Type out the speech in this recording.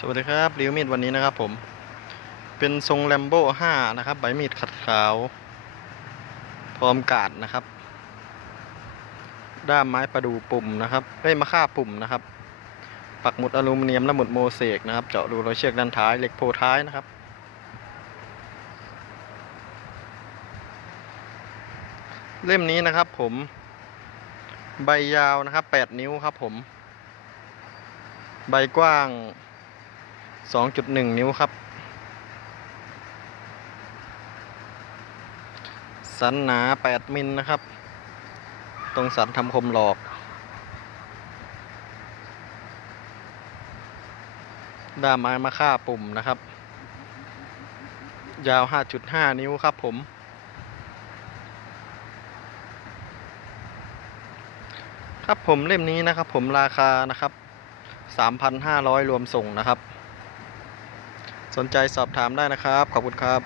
สวัสดีครับริวมีดวันนี้นะครับผม เป็นทรงแลมโบ้5นะครับ ใบมีดขัดขาว พร้อมกาดนะครับ ด้ามไม้ประดูปุ่มนะครับเอ้ยมะค่าปุ่มนะครับ ปักหมุดอลูมิเนียมและหมุดโมเสกนะครับ เจาะรูรอยเชือกด้านท้ายเหล็กโพท้ายนะครับ เล่มนี้นะครับผม ใบยาวนะครับ 8 นิ้วครับผม ใบกว้าง 2.1 นิ้วครับ สันหนา 8 มิลนะครับ ตรงสันทำคมหลอก ด้ามไม้มาค่าปุ่มนะครับ ยาว 5.5 นิ้วครับผม ครับผมเล่มนี้นะครับผมราคานะครับ 3,500 รวมส่งนะครับ สนใจสอบถามได้นะครับ ขอบคุณครับ